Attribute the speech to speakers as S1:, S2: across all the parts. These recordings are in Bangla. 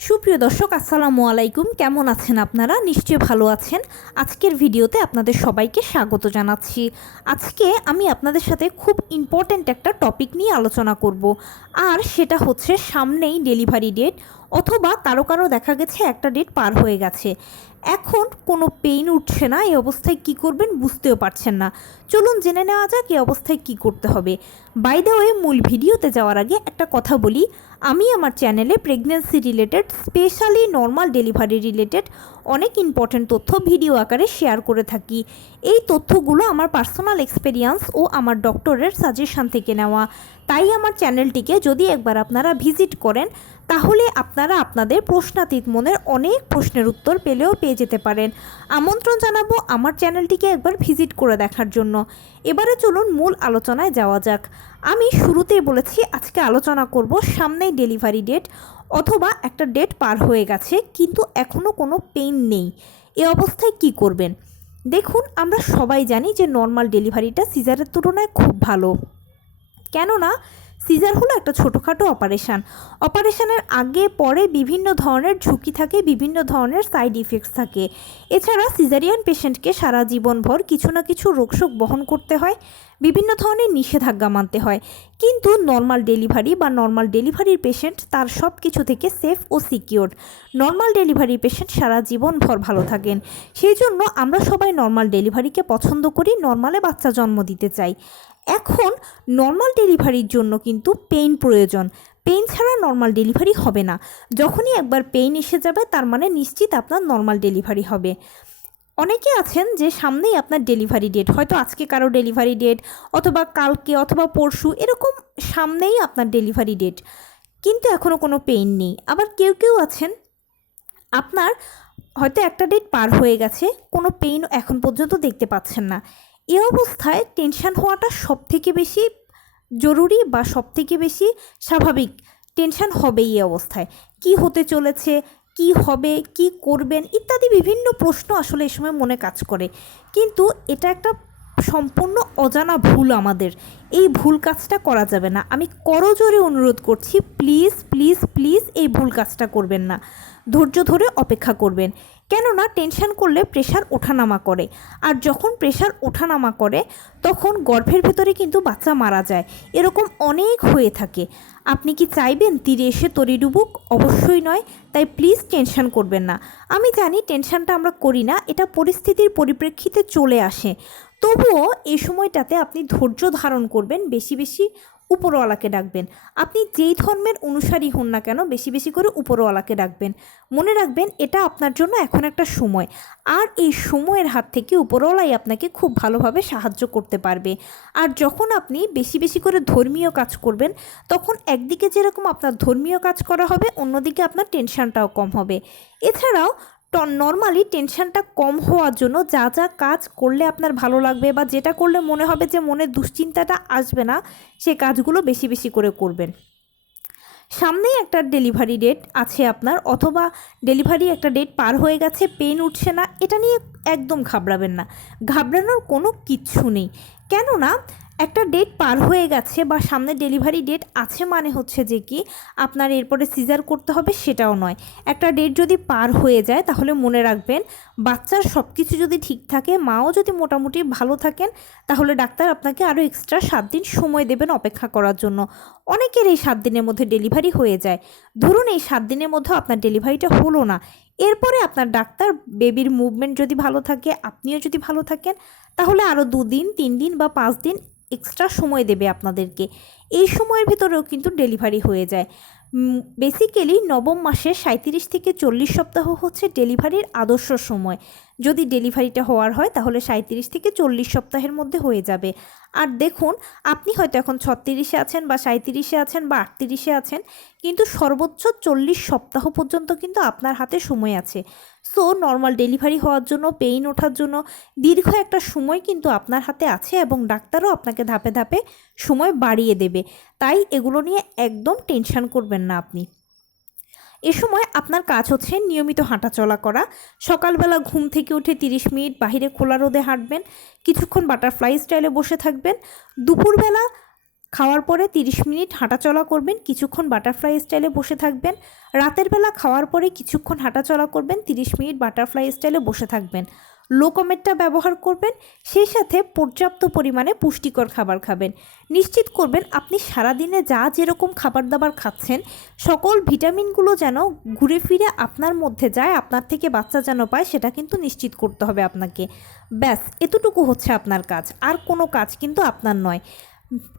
S1: সুপ্রিয় দর্শক, আসসালামু আলাইকুম। কেমন আছেন আপনারা? নিশ্চয়ই ভালো আছেন। আজকের ভিডিওতে আপনাদের সবাইকে স্বাগত জানাচ্ছি। আজকে আমি আপনাদের সাথে খুব ইম্পর্ট্যান্ট একটা টপিক নিয়ে আলোচনা করব। আর সেটা হচ্ছে সামনেই ডেলিভারি ডেট অথবা কারও কারও দেখা গেছে একটা ডেট পার হয়ে গেছে। এখন কোনো পেইন উঠছে না, এই অবস্থায় কি করবেন বুঝতেও পারছেন না। চলুন জেনে নেওয়া যাক এই অবস্থায় কি করতে হবে। বাই দ্য ওয়ে মূল ভিডিওতে যাওয়ার আগে একটা কথা বলি। আমি আমার চ্যানেলে pregnancy related specially normal delivery related অনেক ইম্পর্ট্যান্ট তথ্য ভিডিও আকারে শেয়ার করে থাকি। এই তথ্যগুলো আমার পার্সোনাল এক্সপেরিয়েন্স ও আমার ডক্টরের সাজেশন থেকে নেওয়া। তাই আমার চ্যানেলটিকে যদি একবার আপনারা ভিজিট করেন, তাহলে আপনারা আপনাদের প্রশ্নাতীত মনের অনেক প্রশ্নের উত্তর পেলেও পেয়ে যেতে পারেন। আমন্ত্রণ জানাব আমার চ্যানেলটিকে একবার ভিজিট করে দেখার জন্য। এবারে চলুন মূল আলোচনায় যাওয়া যাক। আমি শুরুতেই বলেছি, আজকে আলোচনা করব সামনেই ডেলিভারি ডেট অথবা একটা ডেট পার হয়ে গেছে, কিন্তু এখনও কোনো পেইন নেই। এ অবস্থায় কি করবেন? দেখুন, আমরা সবাই জানি যে নর্মাল ডেলিভারিটা সিজারের তুলনায় খুব ভালো। কেননা সিজার হলো একটা ছোটোখাটো অপারেশান অপারেশানের আগে, পরে বিভিন্ন ধরনের ঝুঁকি থাকে, বিভিন্ন ধরনের সাইড ইফেক্টস থাকে। এছাড়া সিজারিয়ান পেশেন্টকে সারা জীবনভর কিছু না কিছু রোগশোক বহন করতে হয়, বিভিন্ন ধরনের নিষেধাজ্ঞা মানতে হয়। কিন্তু নর্মাল ডেলিভারি বা নর্মাল ডেলিভারির পেশেন্ট তার সব কিছু থেকে সেফ ও সিকিওর নর্মাল ডেলিভারির পেশেন্ট সারা জীবনভর ভালো থাকেন। সেই জন্য আমরা সবাই নর্মাল ডেলিভারিকে পছন্দ করি নর্মালে বাচ্চা জন্ম দিতে চাই। এখন নর্মাল ডেলিভারির জন্য কিন্তু পেইন প্রয়োজন। পেইন ছাড়া নর্মাল ডেলিভারি হবে না। যখনই একবার পেইন এসে যাবে, তার মানে নিশ্চিত আপনার নর্মাল ডেলিভারি হবে। অনেকে আছেন যে সামনেই আপনার ডেলিভারি ডেট হয়তো আজকে কারও ডেলিভারি ডেট অথবা কালকে অথবা পরশু, এরকম সামনেই আপনার ডেলিভারি ডেট কিন্তু এখনও কোনো পেইন নেই। আবার কেউ কেউ আছেন, আপনার হয়তো একটা ডেট পার হয়ে গেছে, কোনো পেইন এখন পর্যন্ত দেখতে পাচ্ছেন না। এ অবস্থায় টেনশান হওয়াটা সব থেকে বেশি জরুরি বা সব থেকে বেশি স্বাভাবিক। টেনশান হবে এই অবস্থায়। কি হতে চলেছে, কি হবে, কি করবেন ইত্যাদি বিভিন্ন প্রশ্ন আসলে এই সময় মনে কাজ করে। কিন্তু এটা একটা সম্পূর্ণ অজানা ভুল আমাদের। এই ভুল কাজটা করা যাবে না। আমি করজোরে অনুরোধ করছি প্লিজ প্লিজ প্লিজ এই ভুল কাজটা করবেন না। ধৈর্য ধরে অপেক্ষা করবেন। কেননা টেনশন করলে প্রেশার ওঠানামা করে। আর যখন প্রেশার ওঠানামা করে, তখন গর্ভের ভেতরে কিন্তু বাচ্চা মারা যায়। এরকম অনেক হয়ে থাকে। আপনি কি চাইবেন তীরে এসে তরি ডুবুক? অবশ্যই নয়। তাই প্লিজ টেনশন করবেন না। আমি জানি টেনশনটা আমরা করি না, এটা পরিস্থিতির পরিপ্রেক্ষিতে চলে আসে। তবুও এই সময়টাতে আপনি ধৈর্য ধারণ করবেন বেশি বেশি। উপরওয়ালাকে ডাকবেন। আপনি যেই ধর্মের অনুসারী হন না কেন, বেশি বেশি করে উপরওয়ালাকে ডাকবেন। মনে রাখবেন, এটা আপনার জন্য এখন একটা সময়। আর এই সময়ের হাত থেকে উপরওয়ালাই আপনাকে খুব ভালোভাবে সাহায্য করতে পারবে। আর যখন আপনি বেশি বেশি করে ধর্মীয় কাজ করবেন, তখন একদিকে যেরকম আপনার ধর্মীয় কাজ করা হবে, অন্যদিকে আপনার টেনশনটাও কম হবে। এছাড়াও নর্মালি টেনশনটা কম হওয়ার জন্য যা যা কাজ করলে আপনার ভালো লাগবে বা যেটা করলে মনে হবে যে মনে দুশ্চিন্তাটা আসবে না, সে কাজগুলো বেশি বেশি করে করবেন। সামনেই একটা ডেলিভারি ডেট আছে আপনার, অথবা ডেলিভারি একটা ডেট পার হয়ে গেছে পেন উঠছে না, এটা নিয়ে একদম ঘাবড়াবেন না। ঘাবড়ানোর কোনো কিচ্ছু নেই। কেননা একটা ডেট পার হয়ে গেছে বা সামনে ডেলিভারি ডেট আছে মানে হচ্ছে যে কি, আপনার এরপরে সিজার করতে হবে সেটাও নয়। একটা ডেট যদি পার হয়ে যায়, তাহলে মনে রাখবেন বাচ্চার সব কিছু যদি ঠিক থাকে, মাও যদি মোটামুটি ভালো থাকেন, তাহলে ডাক্তার আপনাকে আরও এক্সট্রা সাত দিন সময় দেবেন অপেক্ষা করার জন্য। অনেকের এই সাত দিনের মধ্যে ডেলিভারি হয়ে যায়। ধরুন এই সাত দিনের মধ্যে আপনার ডেলিভারিটা হলো না। এরপরে আপনার ডাক্তার বেবির মুভমেন্ট যদি ভালো থাকে, আপনিও যদি ভালো থাকেন, তাহলে আরও দুদিন তিন দিন বা পাঁচ দিন এক্সট্রা সময় দেবে আপনাদেরকে। এই সময়ের ভেতরেও কিন্তু ডেলিভারি হয়ে যায়। বেসিক্যালি নবম মাসে সাঁত্রিশ থেকে চল্লিশ সপ্তাহ হচ্ছে ডেলিভারির আদর্শ সময়। যদি ডেলিভারিটা হওয়ার হয়, তাহলে সাঁত্রিশ থেকে চল্লিশ সপ্তাহের মধ্যে হয়ে যাবে। আর দেখুন, আপনি হয়তো এখন ছত্রিশে আছেন বা সাঁত্রিশে আছেন বা আটত্রিশে আছেন, কিন্তু সর্বোচ্চ চল্লিশ সপ্তাহ পর্যন্ত কিন্তু আপনার হাতে সময় আছে। সো নর্মাল ডেলিভারি হওয়ার জন্য পেইন ওঠার জন্য দীর্ঘ একটা সময় কিন্তু আপনার হাতে আছে এবং ডাক্তারও আপনাকে ধাপে ধাপে সময় বাড়িয়ে দেবে। তাই এগুলো নিয়ে একদম টেনশন করবেন না আপনি। এ সময় আপনার কাজ হচ্ছে নিয়মিত হাঁটাচলা করা। সকালবেলা ঘুম থেকে উঠে তিরিশ মিনিট বাহিরে খোলা রোদে হাঁটবেন। কিছুক্ষণ বাটারফ্লাই স্টাইলে বসে থাকবেন। দুপুরবেলা খাওয়ার পরে তিরিশ মিনিট হাঁটাচলা করবেন, কিছুক্ষণ বাটারফ্লাই স্টাইলে বসে থাকবেন। রাতের বেলা খাওয়ার পরে কিছুক্ষণ হাঁটাচলা করবেন, তিরিশ মিনিট বাটারফ্লাই স্টাইলে বসে থাকবেন। লো কমেটটা ব্যবহার করবেন, সেই সাথে পর্যাপ্ত পরিমাণে পুষ্টিকর খাবার খাবেন। নিশ্চিত করবেন আপনি সারাদিনে যা যেরকম খাবার দাবার খাচ্ছেন, সকল ভিটামিনগুলো যেন ঘুরে ফিরে আপনার মধ্যে যায়, আপনার থেকে বাচ্চা যেন পায়, সেটা কিন্তু নিশ্চিত করতে হবে আপনাকে। ব্যাস, এতটুকু হচ্ছে আপনার কাজ। আর কোনো কাজ কিন্তু আপনার নয়।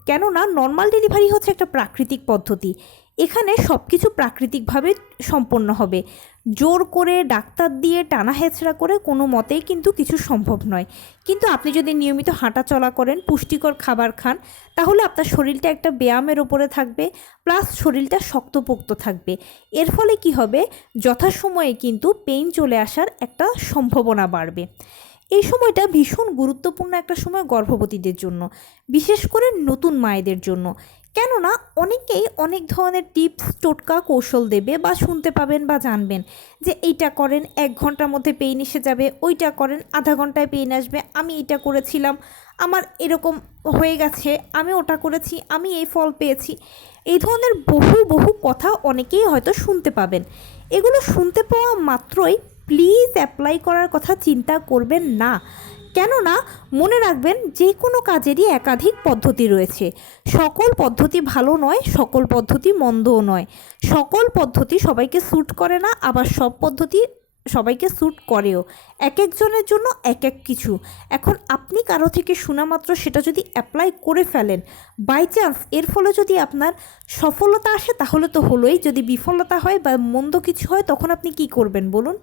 S1: কেননা নর্মাল ডেলিভারি হচ্ছে একটা প্রাকৃতিক পদ্ধতি। এখানে সব কিছু প্রাকৃতিকভাবে সম্পন্ন হবে। জোর করে ডাক্তার দিয়ে টানা হেঁচড়া করে কোনো মতেই কিন্তু কিছু সম্ভব নয়। কিন্তু আপনি যদি নিয়মিত হাঁটা চলা করেন, পুষ্টিকর খাবার খান, তাহলে আপনার শরীরটা একটা ব্যায়ামের ওপরে থাকবে প্লাস শরীরটা শক্তপোক্ত থাকবে। এর ফলে কি হবে? যথাসময়ে কিন্তু পেইন চলে আসার একটা সম্ভাবনা বাড়বে। এই সময়টা ভীষণ গুরুত্বপূর্ণ একটা সময় গর্ভবতীদের জন্য, বিশেষ করে নতুন মায়েদের জন্য। কেননা অনেকেই অনেক ধরনের টিপস, টোটকা, কৌশল দেবে বা শুনতে পাবেন বা জানবেন যে এইটা করেন, এক ঘণ্টার মধ্যে পেইন এসে যাবে, ওইটা করেন, আধা ঘন্টায় পেইন আসবে, আমি এটা করেছিলাম, আমার এরকম হয়ে গেছে, আমি ওটা করেছি, আমি এই ফল পেয়েছি। এই ধরনের বহু বহু কথা অনেকেই হয়তো শুনতে পাবেন। এগুলো শুনতে পাওয়া মাত্রই প্লিজ অ্যাপ্লাই করার কথা চিন্তা করবেন না। কেননা, মনে রাখবেন যে কোনো কাজেরই একাধিক পদ্ধতি রয়েছে। সকল পদ্ধতি ভালো নয়, সকল পদ্ধতি মন্দও নয়। সকল পদ্ধতি সবাইকে স্যুট করে না, আবার সব পদ্ধতি সবাইকে স্যুট করেও। এক একজনের জন্য এক এক কিছু। এখন আপনি কারও থেকে শোনা মাত্র সেটা যদি অ্যাপ্লাই করে ফেলেন বাই চান্স এর ফলে যদি আপনার সফলতা আসে, তাহলে তো হলোই। যদি বিফলতা হয় বা মন্দ কিছু হয়, তখন আপনি কি করবেন বলুন?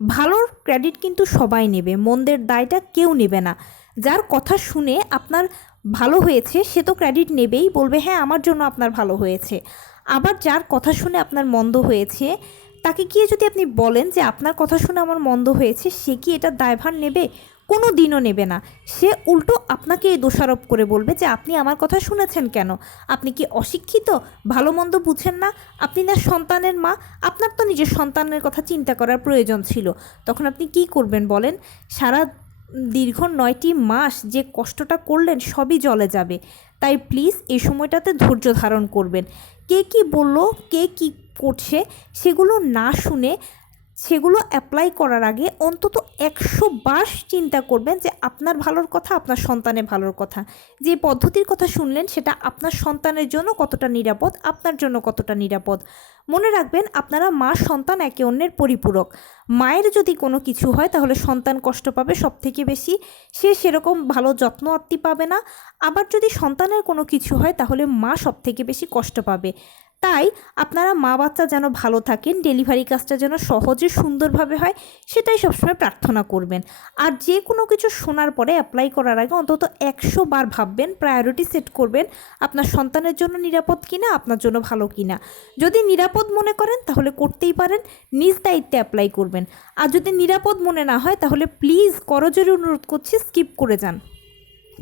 S1: ভালোর ক্রেডিট কিন্তু সবাই নেবে, মন্দের দায়টা কেউ নেবে না। যার কথা শুনে আপনার ভালো হয়েছে, সে তো ক্রেডিট নেবেই, বলবে হ্যাঁ আমার জন্য আপনার ভালো হয়েছে। আবার যার কথা শুনে আপনার মন্দ হয়েছে, তাকে গিয়ে যদি আপনি বলেন যে, আপনার কথা শুনে আমার মন্দ হয়েছে, সে কি এটা দায়ভার নেবে? কোনো দিনও নেবে না। সে উল্টো আপনাকে এই দোষারোপ করে বলবে যে আপনি আমার কথা শুনেছেন কেন? আপনি কি অশিক্ষিত? ভালো মন্দ বুঝেন না? আপনি না সন্তানের মা? আপনার তো নিজের সন্তানের কথা চিন্তা করার প্রয়োজন ছিল। তখন আপনি কি করবেন বলেন? সারা দীর্ঘ নয়টি মাস যে কষ্টটা করলেন সবই জলে যাবে। তাই প্লিজ এই সময়টাতে ধৈর্য ধারণ করবেন। কে কি বলল? কে কি করছে? সেগুলো না শুনে সেগুলো অ্যাপ্লাই করার আগে অন্তত একশো বার চিন্তা করবেন যে আপনার ভালোর কথা, আপনার সন্তানের ভালোর কথা। যে পদ্ধতির কথা শুনলেন সেটা আপনার সন্তানের জন্য কতটা নিরাপদ, আপনার জন্য কতটা নিরাপদ। মনে রাখবেন, আপনারা মা সন্তান একে অন্যের পরিপূরক। মায়ের যদি কোনো কিছু হয় তাহলে সন্তান কষ্ট পাবে সব থেকে বেশি। সে সেরকম ভালো যত্ন আত্মি পাবে না। আবার যদি সন্তানের কোনো কিছু হয় তাহলে মা সব থেকে বেশি কষ্ট পাবে। তাই আপনারা মা বাচ্চা যেন ভালো থাকেন ডেলিভারি কাজটা যেন সহজে, সুন্দরভাবে হয়, সেটাই সবসময় প্রার্থনা করবেন। আর যে কোনো কিছু শোনার পরে অ্যাপ্লাই করার আগে অন্তত একশো বার ভাববেন প্রায়োরিটি সেট করবেন, আপনার সন্তানের জন্য নিরাপদ কিনা, আপনার জন্য ভালো কিনা। যদি নিরাপদ মনে করেন, তাহলে করতেই পারেন, নিজ দায়িত্বে অ্যাপ্লাই করবেন। আর যদি নিরাপদ মনে না হয়, তাহলে প্লিজ করজোরে অনুরোধ করছি স্কিপ করে যান।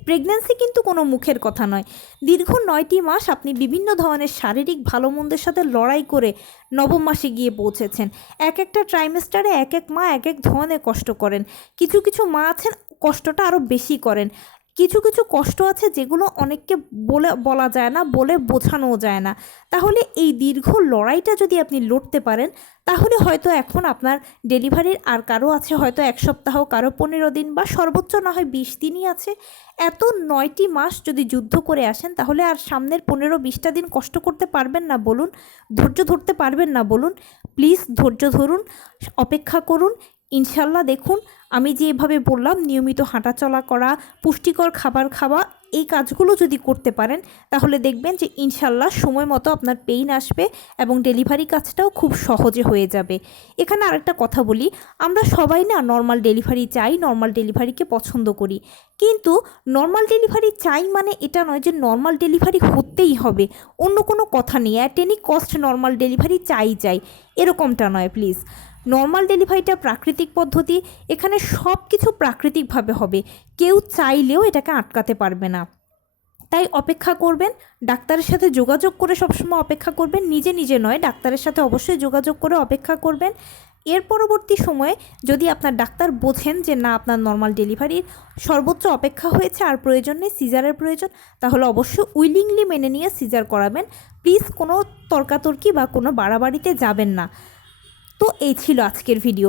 S1: প্রেগন্যান্সি কিন্তু কোনো মুখের কথা নয়। দীর্ঘ নয়টি মাস আপনি বিভিন্ন ধরনের শারীরিক ভালো মন্দের সাথে লড়াই করে নবম মাসে গিয়ে পৌঁছেছেন। এক একটা ট্রাইমেস্টারে এক এক মা এক এক ধরনের কষ্ট করেন। কিছু কিছু মা আছেন, কষ্টটা আরও বেশি করেন। কিছু কিছু কষ্ট আছে যেগুলো অনেককে বলে, বলা যায় না, বলে বোঝানোও যায় না। তাহলে এই দীর্ঘ লড়াইটা যদি আপনি লড়তে পারেন, তাহলে হয়তো এখন আপনার ডেলিভারির আর কারও আছে, হয়তো এক সপ্তাহ, কারও পনেরো দিন বা সর্বোচ্চ না হয় বিশ দিনই আছে। এত নয়টি মাস যদি যুদ্ধ করে আসেন, তাহলে আর সামনের পনেরো, বিশটা দিন কষ্ট করতে পারবেন না বলুন, ধৈর্য ধরতে পারবেন না বলুন। প্লিজ ধৈর্য ধরুন, অপেক্ষা করুন ইনশাল্লাহ দেখুন, আমি যেভাবে বললাম, নিয়মিত হাঁটাচলা করা, পুষ্টিকর খাবার খাওয়া, এই কাজগুলো যদি করতে পারেন, তাহলে দেখবেন যে ইনশাল্লাহ সময় মতো আপনার পেইন আসবে এবং ডেলিভারি কাজটাও খুব সহজে হয়ে যাবে। এখানে আরেকটা কথা বলি, আমরা সবাই না নর্মাল ডেলিভারি চাই, নর্মাল ডেলিভারিকে পছন্দ করি। কিন্তু নর্মাল ডেলিভারি চাই মানে এটা নয় যে নর্মাল ডেলিভারি হতেই হবে, অন্য কোনো কথা নেই। At any cost normal delivery চাই চাই এরকমটা নয় প্লিজ নর্মাল ডেলিভারিটা প্রাকৃতিক পদ্ধতি, এখানে সব কিছু প্রাকৃতিকভাবে হবে। কেউ চাইলেও এটাকে আটকাতে পারবে না। তাই অপেক্ষা করবেন, ডাক্তারের সাথে যোগাযোগ করে সবসময় অপেক্ষা করবেন, নিজে নিজে নয়, ডাক্তারের সাথে অবশ্যই যোগাযোগ করে অপেক্ষা করবেন। এর পরবর্তী সময়ে যদি আপনার ডাক্তার বোঝেন যে না, আপনার নর্মাল ডেলিভারির সর্বোচ্চ অপেক্ষা হয়েছে, আর প্রয়োজন নেই, সিজারের প্রয়োজন, তাহলে অবশ্যই উইলিংলি মেনে নিয়ে সিজার করাবেন। প্লিজ কোনো তর্কাতর্কি বা কোনো বাড়াবাড়িতে যাবেন না। তো এই ছিল আজকের ভিডিও